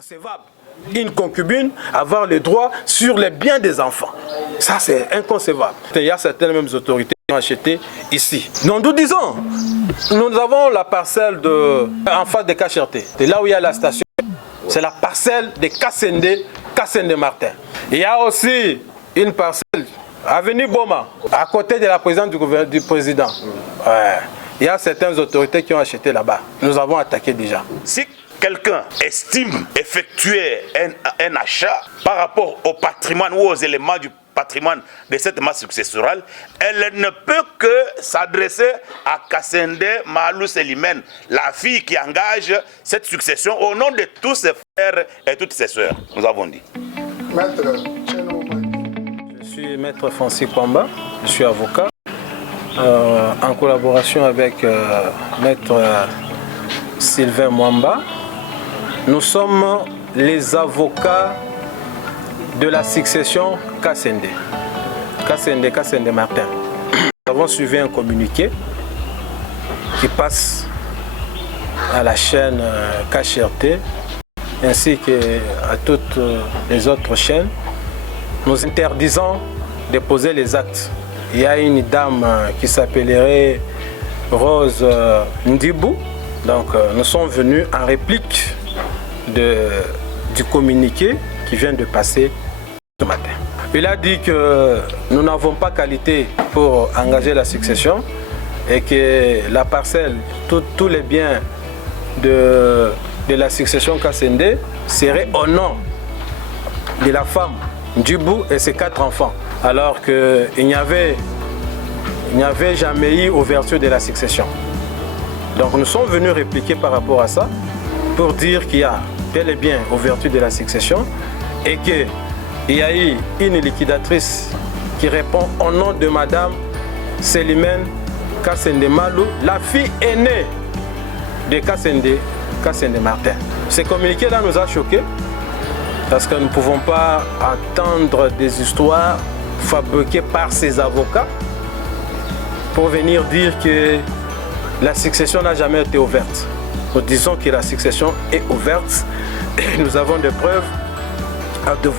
inconcevable. Une concubine avoir le droit sur les biens des enfants. Ça, c'est inconcevable. Il y a certaines mêmes autorités qui ont acheté ici. Donc, nous disons, nous avons la parcelle en face de Kacherté. C'est là où il y a la station. C'est la parcelle de Kassende Martin. Il y a aussi une parcelle, avenue Boma, à côté de la présidence du président. Ouais. Il y a certaines autorités qui ont acheté là-bas. Nous avons attaqué déjà. Si quelqu'un estime effectuer un achat par rapport au patrimoine ou aux éléments du patrimoine de cette masse successorale, elle ne peut que s'adresser à Kassende Malou Selimène, la fille qui engage cette succession au nom de tous ses frères et toutes ses sœurs. Nous avons dit. Je suis maître Francis Kwamba, je suis avocat. En collaboration avec maître Sylvain Mwamba, nous sommes les avocats de la succession Kassende Martin. Nous avons suivi un communiqué qui passe à la chaîne KHRT ainsi qu'à toutes les autres chaînes. Nous interdisons de poser les actes. Il y a une dame qui s'appellerait Rose Ndibou. Donc nous sommes venus en réplique du communiqué qui vient de passer ce matin. Il a dit que nous n'avons pas qualité pour engager la succession et que la parcelle, tous les biens de la succession Kassende seraient au nom de la femme Ndibou et ses 4 enfants. Alors qu'il n'y avait jamais eu ouverture de la succession. Donc nous sommes venus répliquer par rapport à ça pour dire qu'il y a bel et bien ouverture de la succession et qu'il y a eu une liquidatrice qui répond au nom de Madame Selimène Kassende Malou, la fille aînée de Kassende Martin. Ce communiqué-là nous a choqués parce que nous ne pouvons pas attendre des histoires fabriquées par ces avocats pour venir dire que la succession n'a jamais été ouverte. Nous disons que la succession est ouverte et nous avons des preuves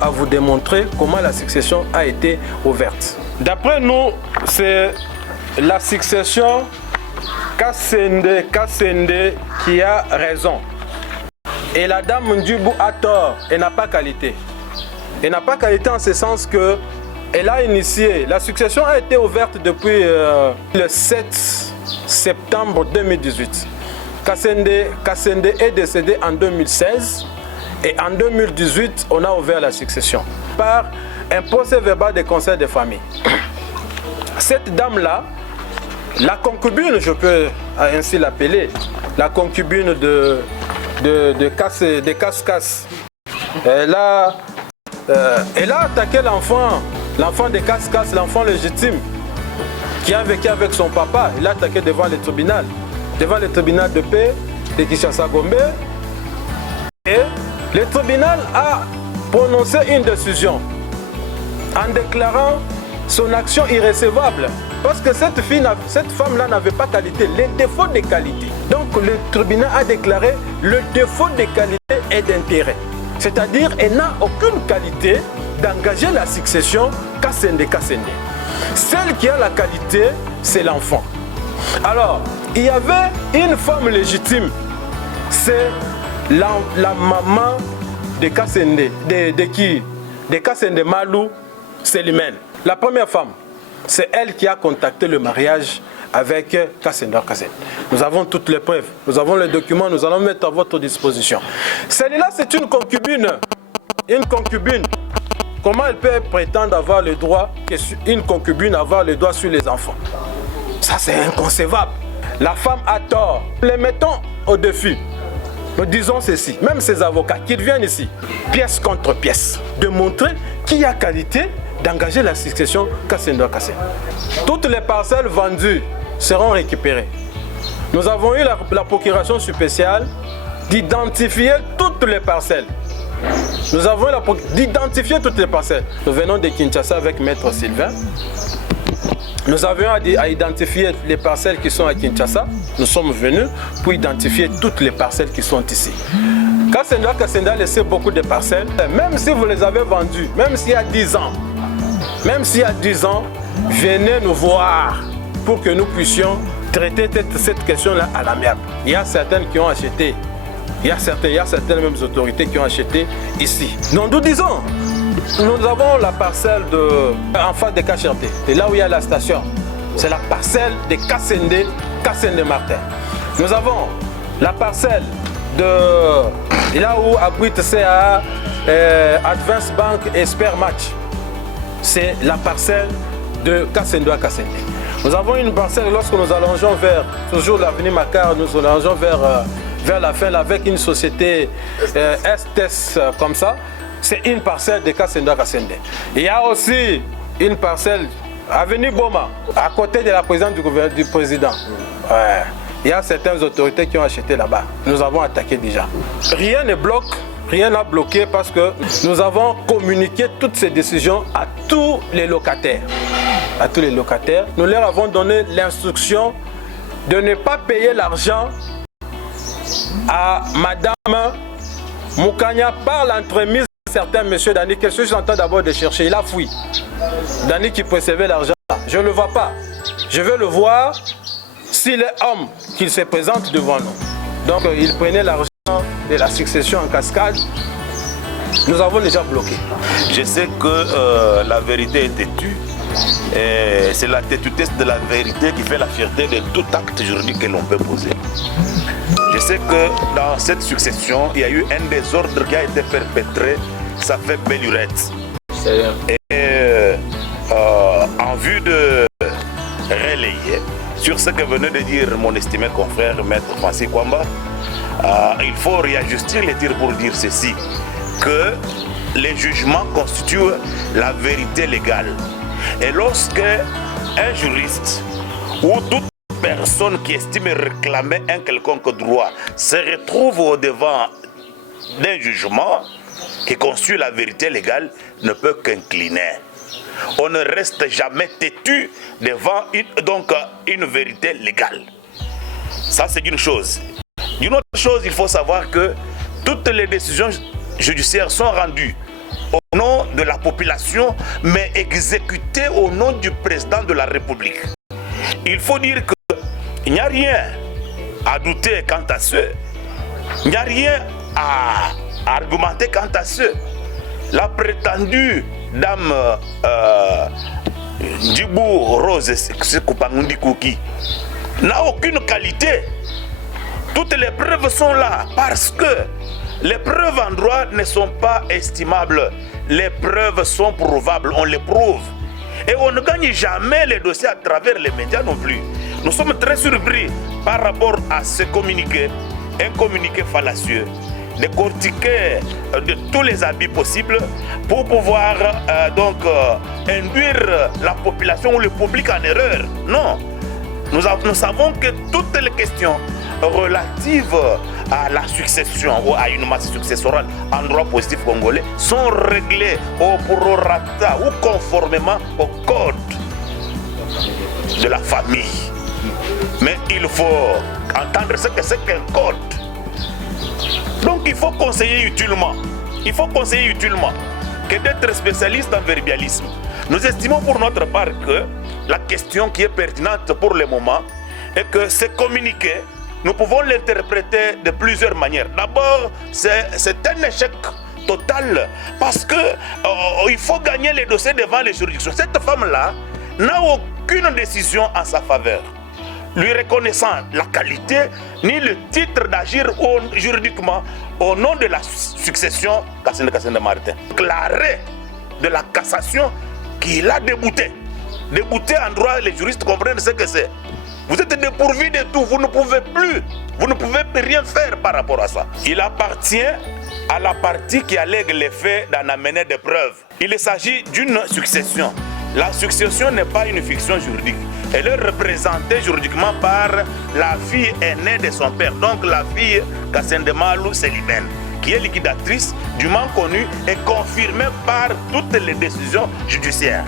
à vous démontrer comment la succession a été ouverte. D'après nous, c'est la succession Kassende qui a raison. Et la dame Ndibou a tort, elle n'a pas qualité. Elle n'a pas qualité en ce sens que elle a initié, la succession a été ouverte depuis le 7 septembre 2018. Kassende est décédé en 2016 et en 2018, on a ouvert la succession par un procès verbal de conseil de famille. Cette dame-là, la concubine, je peux ainsi l'appeler, la concubine de Casse-Casse, elle a attaqué l'enfant de Casse-Casse, l'enfant légitime, qui a vécu avec son papa. Il a attaqué devant le tribunal de paix de Kinshasa-Gombe. Et le tribunal a prononcé une décision en déclarant son action irrécevable. Parce que cette femme-là n'avait pas qualité, les défauts de qualité. Donc le tribunal a déclaré le défaut de qualité et d'intérêt. C'est-à-dire qu'elle n'a aucune qualité d'engager la succession Kassende. Celle qui a la qualité, c'est l'enfant. Alors, il y avait une femme légitime. C'est la maman de Kassende, de Kassende Malou Selimène. La première femme, c'est elle qui a contacté le mariage avec Kassende. Nous avons toutes les preuves, nous avons les documents, nous allons mettre à votre disposition. Celle-là, c'est une concubine. Une concubine. Comment elle peut prétendre avoir le droit, une concubine avoir le droit sur les enfants? Ça, c'est inconcevable. La femme a tort. Les mettons au défi. Nous disons ceci, même ces avocats qui viennent ici, pièce contre pièce, de montrer qui a qualité d'engager la succession Kassende. Toutes les parcelles vendues seront récupérées. Nous avons eu la procuration spéciale d'identifier toutes les parcelles. Nous avons d'identifier toutes les parcelles. Nous venons de Kinshasa avec maître Sylvain. Nous avions à identifier les parcelles qui sont à Kinshasa. Nous sommes venus pour identifier toutes les parcelles qui sont ici. Kassendoa Kassende a laissé beaucoup de parcelles. Même si vous les avez vendues, même s'il y a 10 ans, venez nous voir pour que nous puissions traiter cette question-là à l'amiable. Il y a certaines qui ont acheté, il y a certaines mêmes autorités qui ont acheté ici. Donc nous disons, nous avons la parcelle en face de KHRT, et là où il y a la station, c'est la parcelle de Kassende Martin. Nous avons la parcelle de là où abrite CA Advance Bank et Spermatch. C'est la parcelle de Kassendoa Kassende. Nous avons une parcelle lorsque nous allongeons vers toujours l'avenue Makar, nous allongeons vers la fin avec une société Estes comme ça. C'est une parcelle de Kassendoa Kassende. Il y a aussi une parcelle avenue Boma, à côté de la présidence du président. Ouais. Il y a certaines autorités qui ont acheté là-bas. Nous avons attaqué déjà. Rien ne bloque, rien n'a bloqué parce que nous avons communiqué toutes ces décisions à tous les locataires. Nous leur avons donné l'instruction de ne pas payer l'argent à Madame Moukania par l'entremise de certains monsieur Dani. Qu'est-ce que j'entends d'abord de chercher? Il a fui. Dani qui préservait l'argent. Je ne le vois pas. Je veux le voir s'il est homme qu'il se présente devant nous. Donc il prenait l'argent de la succession en cascade. Nous avons déjà bloqué. Je sais que la vérité est têtue. C'est la têtutesse de la vérité qui fait la fierté de tout acte juridique que l'on peut poser. Je sais que dans cette succession, il y a eu un désordre qui a été perpétré. Ça fait belle lurette. Et en vue de relayer sur ce que venait de dire mon estimé confrère Maître Francis Kwamba, il faut réajuster les tirs pour dire ceci, que les jugements constituent la vérité légale. Et lorsque un juriste ou toute personne qui estime réclamer un quelconque droit se retrouve au devant d'un jugement qui constitue la vérité légale, ne peut qu'incliner. On ne reste jamais têtu devant une vérité légale. Ça, c'est une chose. Une autre chose, il faut savoir que toutes les décisions judiciaires sont rendues au nom de la population, mais exécutées au nom du président de la République. Il faut dire qu'il n'y a rien à douter quant à ce. Il n'y a rien à argumenter quant à ce. La prétendue dame Djibou Rose Sekupangundi Kouki n'a aucune qualité. Toutes les preuves sont là parce que les preuves en droit ne sont pas estimables. Les preuves sont prouvables, on les prouve. Et on ne gagne jamais les dossiers à travers les médias non plus. Nous sommes très surpris par rapport à ce communiqué, un communiqué fallacieux, décortiquer de tous les habits possibles pour pouvoir induire la population ou le public en erreur. Non, nous savons que toutes les questions relatives à la succession ou à une masse successorale en droit positif congolais sont réglées au prorata ou conformément au code de la famille. Mais il faut entendre ce que c'est qu'un code. Donc il faut conseiller utilement. Il faut conseiller utilement que d'être spécialiste en verbialisme. Nous estimons pour notre part que la question qui est pertinente pour le moment est que ce communiqué, nous pouvons l'interpréter de plusieurs manières. D'abord, c'est un échec total parce que il faut gagner les dossiers devant les juridictions. Cette femme-là n'a aucune décision en sa faveur, lui reconnaissant la qualité ni le titre d'agir juridiquement au nom de la succession Kassende Martin. L'arrêt de la cassation qui l'a débouté. Débouté en droit, les juristes comprennent ce que c'est. Vous êtes dépourvus de tout, vous ne pouvez plus, vous ne pouvez rien faire par rapport à ça. Il appartient à la partie qui allègue les faits d'en amener des preuves. Il s'agit d'une succession. La succession n'est pas une fiction juridique. Elle est représentée juridiquement par la fille aînée de son père, donc la fille Kassende Malou Selimène, qui est liquidatrice, dûment connue et confirmée par toutes les décisions judiciaires.